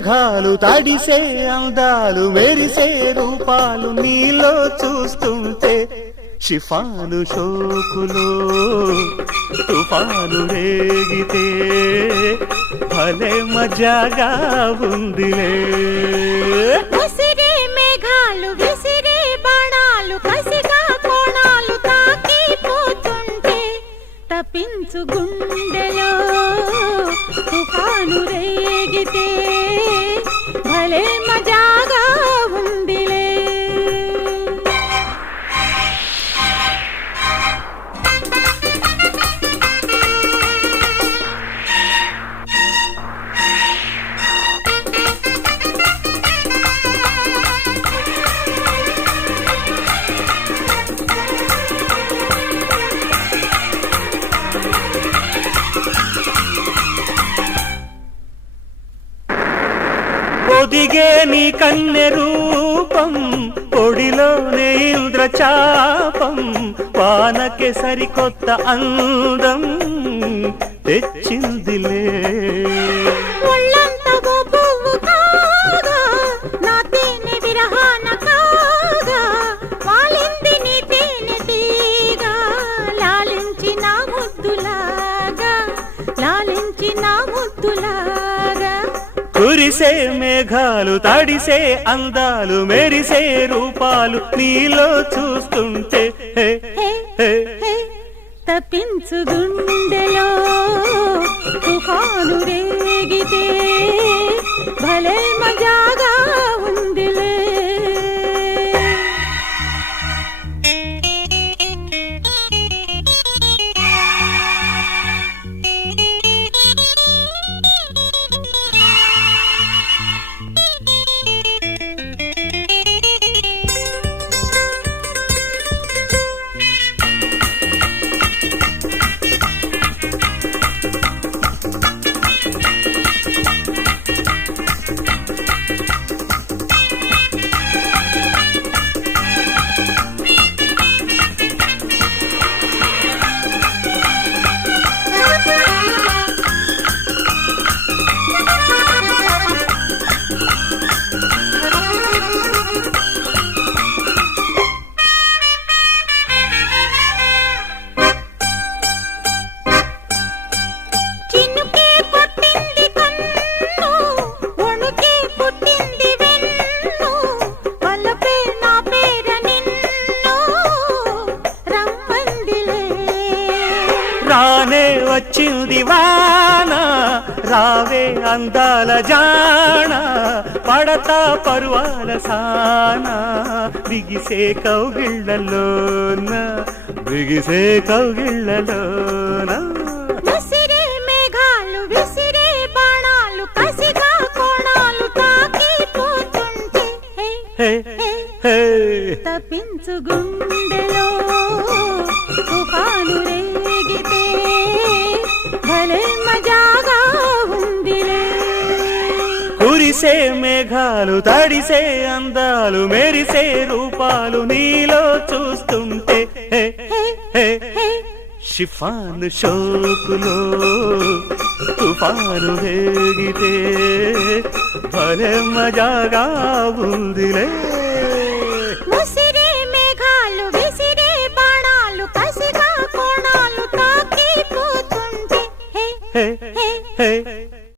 మేఘాలు తడిసే అందాలు మెరిసే రూపాలు నీలో చూస్తుంటే షిఫాను షోకులో తుఫాను రేగితే భలే మజాగా ఉందిలే. విసిరే మేఘాలు విసిరే బాణాలు కసిగా కోణాలు తాకిపోతుంటే తప్పించు గుండెలో తుఫాను రేగితే భలే మజాగా ఉందిలే. ఒదిగే నీ కన్నె రూపం పొడిలోనే ఇంద్రచాపం వానకే సరికొత్త అందం తెచ్చిందిలే. ఒళ్ళంతా పువ్వు కాగా నా తేనె విరహాన కాగా వాలింది నీ తేనె తీగా లాలించి నా ముద్దులాగా లాలించి నా ముద్దులాగా. కురిసే మేఘాలు తడిసే అందాలు మెరిసే రూపాలు నీలో చూస్తుంటే తప్పించు గుండెలో తుఫాను రేగితే భలే మజాగా ఉందిలే. రానే వచ్చింది వాన రావే అందాల జాణ పడతా పరువాల సాన బిగిసే కౌగిళ్ళలోన బిగిసే కౌగిళ్ళలోన. విసిరే మేఘాలు విసిరే బాణాలు కసిగా కోణాలు తాకిపోతుంటే తప్పించు గుండెలో తుఫాను రేగితే భలే మజాగా ఉందిలే. కురిసే మేఘాలు తడిసే అందాలు మెరిసే రూపాలు నీలో చూస్తుంటే షిఫాను షోకులో తుఫాను రేగితే భలే మజాగా ఉందిలే.